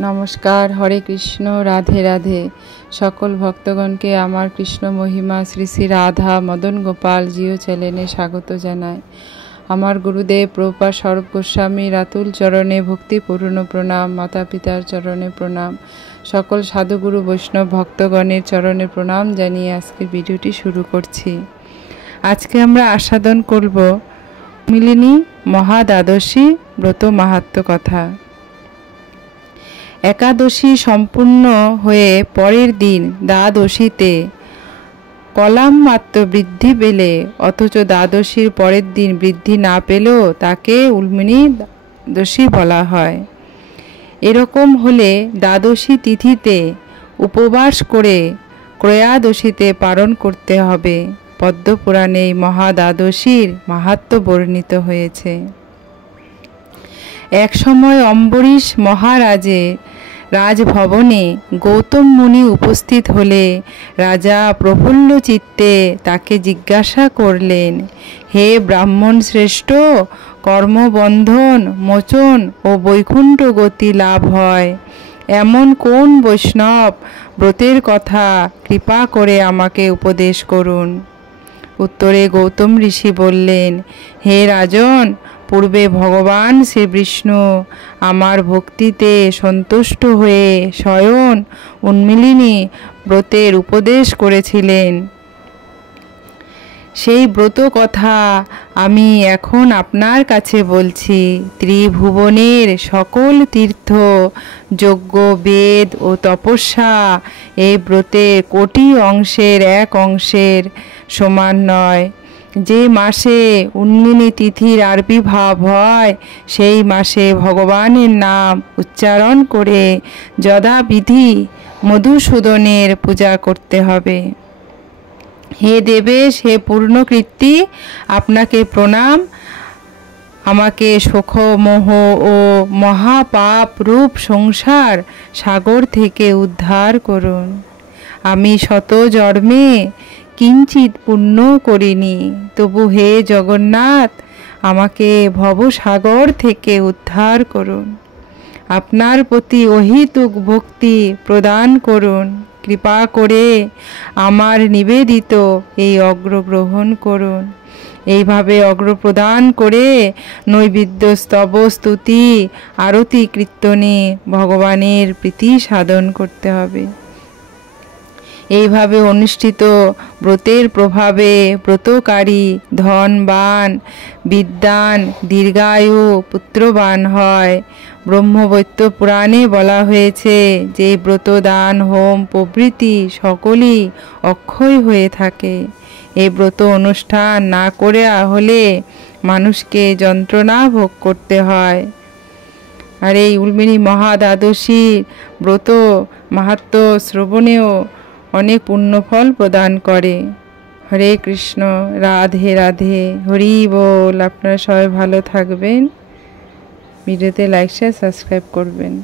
नमस्कार। हरे कृष्ण। राधे राधे। सकल भक्तगणके आमार कृष्ण महिमा श्री श्री राधा मदन गोपाल जिओ चैनेले स्वागत जानाई। आमार गुरुदेव प्रभुपाद स्वरूप गोस्वामी रातुल चरणे भक्तिपूर्ण प्रणाम, माता पितार चरणे प्रणाम, सकल साधुगुरु वैष्णव भक्तगणेर चरणे प्रणाम जानिए आजकेर भिडियोटी शुरू करछि। आजके आमरा आस्वादन करब मिलिनी महाद्वादशी व्रत माहात्म्य कथा। एकादशी सम्पूर्ण हुए परेर दिन द्वादशीते कलाम मात्र बृद्धि पेले अथच द्वादशीर परेर दिन बृद्धि ना पेलेও ताके उल्मिनी द्वादशी बला हय। एरकम होले द्वादशी तिथिते उपवास करे त्रयोदशीते पारण करते हबे। पद्म पुराणे महाद्वादशीर माहात्म्य बर्णित हयेछे। एक समय अम्बरीश महाराजेर राजभवने गौतम मुनि उपस्थित होले राजा प्रफुल्ल चित्ते ताके जिज्ञासा करलेन, हे ब्राह्मण श्रेष्ठ, कर्मबंधन मोचन और बैकुंठ गति लाभ हय एमन कोन वैष्णव व्रतेर कथा कृपा करे आमाके उपदेश करुन। उत्तरे गौतम ऋषि बोललेन, हे राजन, पूर्वे भगवान श्री विष्णु आमार भक्तिते सन्तुष्ट हुए स्वयं उन्मिलिनी व्रतेर उपदेश करेছিলেন। সেই ব্রত কথা আমি এখন আপনার কাছে বলছি। ত্রিভুবনের সকল তীর্থ যজ্ঞ বেদ ও তপস্যা এই ব্রতের কোটি অংশের এক অংশের সমান নয়। যে মাসে উন্মিনী তিথির আবির্ভাব হয় সেই মাসে ভগবানের নাম উচ্চারণ করে যথাবিধি মধুসূদনের পূজা করতে হবে। হে দেবেশ, হে পূর্ণকীর্তি, আপনাকে প্রণাম। আমাকে শোক মোহ ও মহাপাপ রূপ সংসার সাগর থেকে উদ্ধার করুন। আমি শত জন্মে কিঞ্চিত পুণ্য করিনি, তবু হে জগন্নাথ আমাকে ভবসাগর থেকে উদ্ধার করুন। আপনার প্রতি অহেতুক ভক্তি প্রদান করুন। কৃপা করে আমার নিবেদিত এই অগ্র গ্রহণ করুন। এইভাবে অগ্র প্রদান করে নৈবেদ্য স্তব স্তুতি আরতি কীর্তনে ভগবানের প্রীতি সাধন করতে হবে। এইভাবে অনুষ্ঠিত ব্রতের প্রভাবে ব্রতকারী ধনবান বিদ্বান দীর্ঘায়ু পুত্রবান হয়। ব্রহ্মবৈত্য পুরাণে বলা হয়েছে যে ব্রত দান হোম প্রভৃতি সকলই অক্ষয় হয়ে থাকে। এই ব্রত অনুষ্ঠান না করে হলে মানুষকে যন্ত্রণা ভোগ করতে হয়। আর এই উল্মিনী মহাদ্বাদশী ব্রত মাহাত্ম্য শ্রবণেও অনেক পুণ্যফল প্রদান করে। হরে কৃষ্ণ। রাধে রাধে। হরি বল। আপনারা সবাই ভালো থাকবেন। ভিডিওতে লাইক শেয়ার সাবস্ক্রাইব করবেন।